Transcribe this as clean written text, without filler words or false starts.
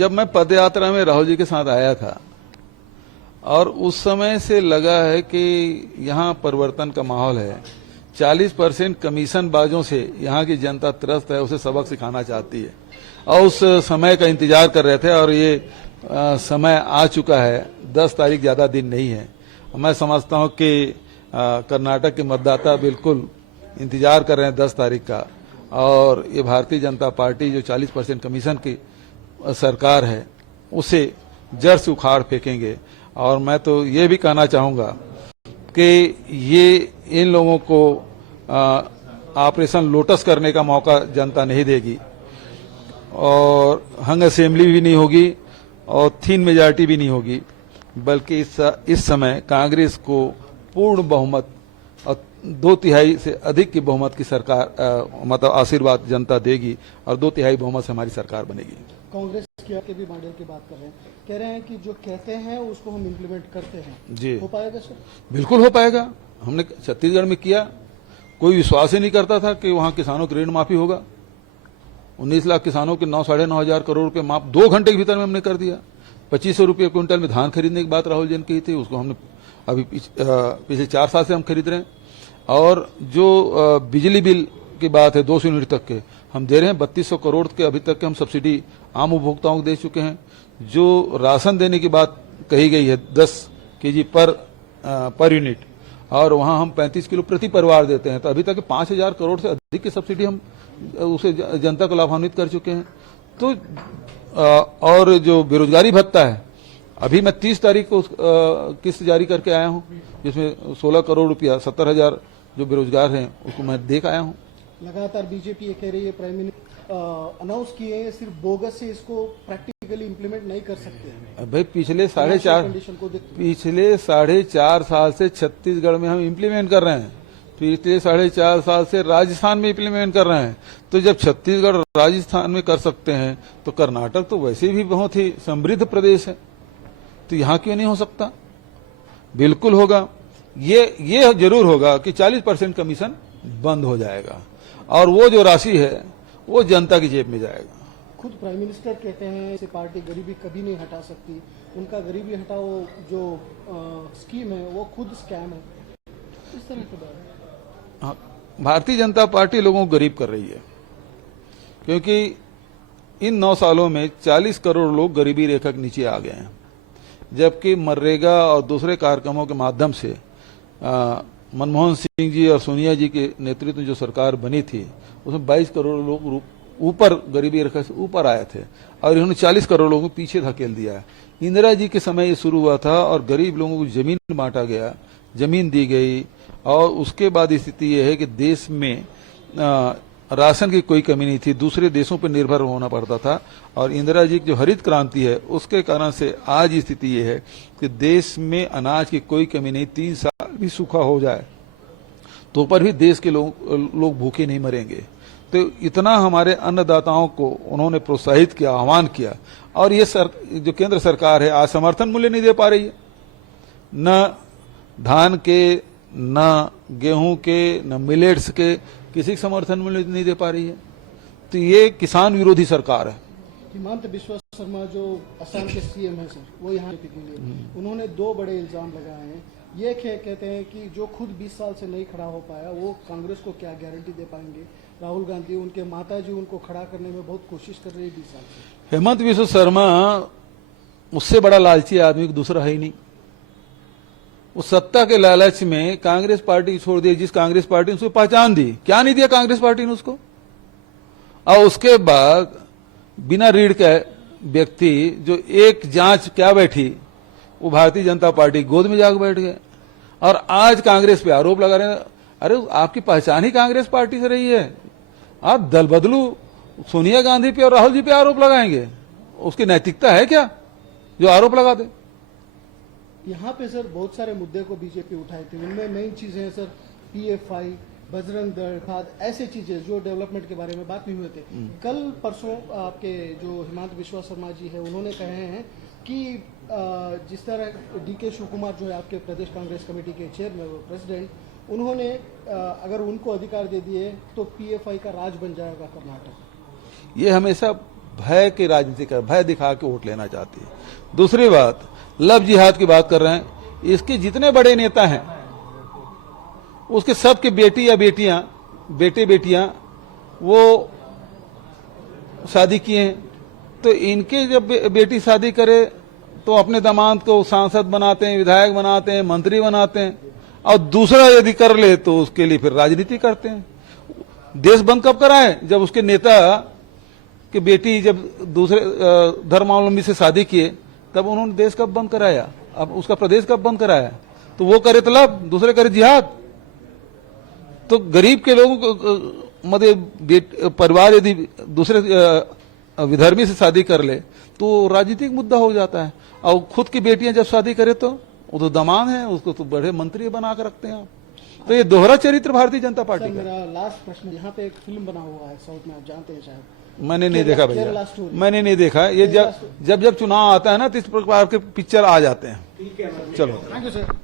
जब मैं पद यात्रा में राहुल जी के साथ आया था और उस समय से लगा है कि यहाँ परिवर्तन का माहौल है। 40% कमीशन बाजों से यहाँ की जनता त्रस्त है, उसे सबक सिखाना चाहती है और उस समय का इंतजार कर रहे थे और ये समय आ चुका है। 10 तारीख ज्यादा दिन नहीं है। मैं समझता हूँ कि कर्नाटक के मतदाता बिल्कुल इंतजार कर रहे हैं 10 तारीख का और ये भारतीय जनता पार्टी जो 40% कमीशन की सरकार है उसे जड़ से उखाड़ फेंकेंगे। और मैं तो ये भी कहना चाहूंगा कि ये इन लोगों को ऑपरेशन लोटस करने का मौका जनता नहीं देगी और हंग असेंबली भी नहीं होगी और थिन मेजॉरिटी भी नहीं होगी, बल्कि इस समय कांग्रेस को पूर्ण बहुमत और 2/3 से अधिक की बहुमत की सरकार मतलब आशीर्वाद जनता देगी और 2/3 बहुमत से हमारी सरकार बनेगी। कांग्रेस के भी मॉडल की बात कर रहे हैं, कह रहे हैं कि जो कहते हैं उसको हम इम्प्लीमेंट करते हैं। जी, हो पाएगा सर? बिल्कुल हो पाएगा। हमने छत्तीसगढ़ में किया, कोई विश्वास ही नहीं करता था कि वहां किसानों की ऋण माफी होगा। 19 लाख किसानों के 9-9.5 हजार करोड़ रुपए माफ 2 घंटे के भीतर में हमने कर दिया। 2500 रुपये क्विंटल में धान खरीदने की बात राहुल जी ने कही थी, उसको हमने अभी पिछले 4 साल से हम खरीद रहे हैं। और जो बिजली बिल की बात है 200 यूनिट तक के हम दे रहे हैं। 3200 करोड़ के अभी तक के हम सब्सिडी आम उपभोक्ताओं को दे चुके हैं। जो राशन देने की बात कही गई है 10 केजी पर यूनिट और वहां हम 35 किलो प्रति परिवार देते हैं, तो अभी तक 5000 करोड़ से अधिक की सब्सिडी हम उसे जनता को लाभान्वित कर चुके हैं। तो और जो बेरोजगारी भत्ता है अभी मैं 30 तारीख को किस्त जारी करके आया हूं, जिसमें 16 करोड़ रुपया 70,000 जो बेरोजगार हैं उसको मैं देख आया हूं। लगातार बीजेपी ये कह रही है, प्राइम मिनिस्टर अनाउंस किए हैं, सिर्फ बोगस से इसको प्रैक्टिकली इम्प्लीमेंट नहीं कर सकते हैं। भाई पिछले 4.5 साल से छत्तीसगढ़ में हम इम्प्लीमेंट कर रहे हैं, पिछले 4.5 साल से राजस्थान में इम्प्लीमेंट कर रहे हैं। तो जब छत्तीसगढ़ राजस्थान में कर सकते हैं तो कर्नाटक तो वैसे भी बहुत ही समृद्ध प्रदेश है, तो यहाँ क्यों नहीं हो सकता? बिल्कुल होगा। ये जरूर होगा कि 40% कमीशन बंद हो जाएगा और वो जो राशि है वो जनता की जेब में जाएगा। खुद प्राइम मिनिस्टर कहते हैं कि पार्टी गरीबी कभी नहीं हटा सकती, उनका गरीबी हटाओ जो स्कीम है वो खुद स्कैम है, इस तरह की बात। हाँ, भारतीय जनता पार्टी लोगों को गरीब कर रही है, क्योंकि इन 9 सालों में 40 करोड़ लोग गरीबी रेखा के नीचे आ गए हैं, जबकि मनरेगा और दूसरे कार्यक्रमों के माध्यम से मनमोहन सिंह जी और सोनिया जी के नेतृत्व में जो सरकार बनी थी उसमें 22 करोड़ लोग ऊपर गरीबी रेखा से ऊपर आए थे और इन्होंने 40 करोड़ लोगों को पीछे धकेल दिया है। इंदिरा जी के समय ये शुरू हुआ था और गरीब लोगों को जमीन बांटा गया, जमीन दी गई और उसके बाद स्थिति ये है कि देश में राशन की कोई कमी नहीं थी, दूसरे देशों पर निर्भर होना पड़ता था। और इंदिरा जी की जो हरित क्रांति है उसके कारण से आज स्थिति ये है कि देश में अनाज की कोई कमी नहीं। 3 साल भी सूखा हो जाए तो पर भी देश के लोग भूखे नहीं मरेंगे। तो इतना हमारे अन्नदाताओं को उन्होंने प्रोत्साहित किया, आह्वान किया। और ये जो केंद्र सरकार है आज समर्थन मूल्य नहीं दे पा रही है, न धान के, न गेहूं के, न मिलेट्स के, किसी का समर्थन मूल्य नहीं दे पा रही है। तो ये किसान विरोधी सरकार है। हिमंत बिस्वा शर्मा जो असम के सीएम है सर, वो यहाँ के लिए उन्होंने 2 बड़े इल्जाम लगाए हैं। ये कहते हैं कि जो खुद 20 साल से नहीं खड़ा हो पाया वो कांग्रेस को क्या गारंटी दे पाएंगे। राहुल गांधी, उनके माताजी उनको खड़ा करने में बहुत कोशिश कर रही है 20 साल से। हेमंत बिस्वा शर्मा उससे बड़ा लालची आदमी दूसरा है ही नहीं। वो सत्ता के लालच में कांग्रेस पार्टी छोड़ दी, जिस कांग्रेस पार्टी ने उसको पहचान दी, क्या नहीं दिया कांग्रेस पार्टी ने उसको। और उसके बाद बिना रीढ़ के व्यक्ति जो एक जांच क्या बैठी, वो भारतीय जनता पार्टी गोद में जाकर बैठ गए और आज कांग्रेस पे आरोप लगा रहे हैं। अरे आपकी पहचान ही कांग्रेस पार्टी से रही है, आप दल बदलू सोनिया गांधी पे और राहुल जी पे आरोप लगाएंगे, उसकी नैतिकता है क्या जो आरोप लगा दे? यहाँ पे सर बहुत सारे मुद्दे को बीजेपी उठाए थे, उनमें मेन चीजें हैं सर PFI, बजरंग दल, खाद, ऐसे चीजें जो डेवलपमेंट के बारे में बात नहीं हुए थे। कल परसों आपके जो हिमंत बिस्वा शर्मा जी है उन्होंने कहे हैं कि जिस तरह DK शिव कुमार जो है आपके प्रदेश कांग्रेस कमेटी के चेयरमैन प्रेसिडेंट, उन्होंने अगर उनको अधिकार दे दिए तो PFI का राज बन जाएगा कर्नाटक। ये हमेशा भय की राजनीति कर, भय दिखा के वोट लेना चाहती है। दूसरी बात, लव जिहाद की बात कर रहे हैं, इसके जितने बड़े नेता हैं उसके सबके बेटी या बेटियां, बेटे बेटियां वो शादी किए हैं, तो इनके जब बेटी शादी करे तो अपने दामाद को सांसद बनाते हैं, विधायक बनाते हैं, मंत्री बनाते हैं, और दूसरा यदि कर ले तो उसके लिए फिर राजनीति करते हैं। देश बंद कब कराए? जब उसके नेता की बेटी जब दूसरे धर्मावलंबी से शादी किए तब उन्होंने देश कब बंद कराया, अब उसका प्रदेश कब बंद कराया? तो वो करे तलब, दूसरे करे जिहाद। तो गरीब के लोगों को मतलब परिवार यदि दूसरे विधर्मी से शादी कर ले तो राजनीतिक मुद्दा हो जाता है। और खुद की बेटियां जब शादी करे तो वो तो दामाद है, उसको तो बड़े मंत्री बना कर रखते हैं। तो ये दोहरा चरित्र भारतीय जनता पार्टी सर का। मेरा लास्ट प्रश्न, यहाँ पे एक फिल्म बना हुआ है साउथ में, आप जानते हैं शायद, मैंने नहीं देखा केरला भैया, स्टोरी। मैंने नहीं देखा। ये जब जब चुनाव आता है ना तो इस प्रकार के पिक्चर आ जाते हैं। चलो थैंक यू सर।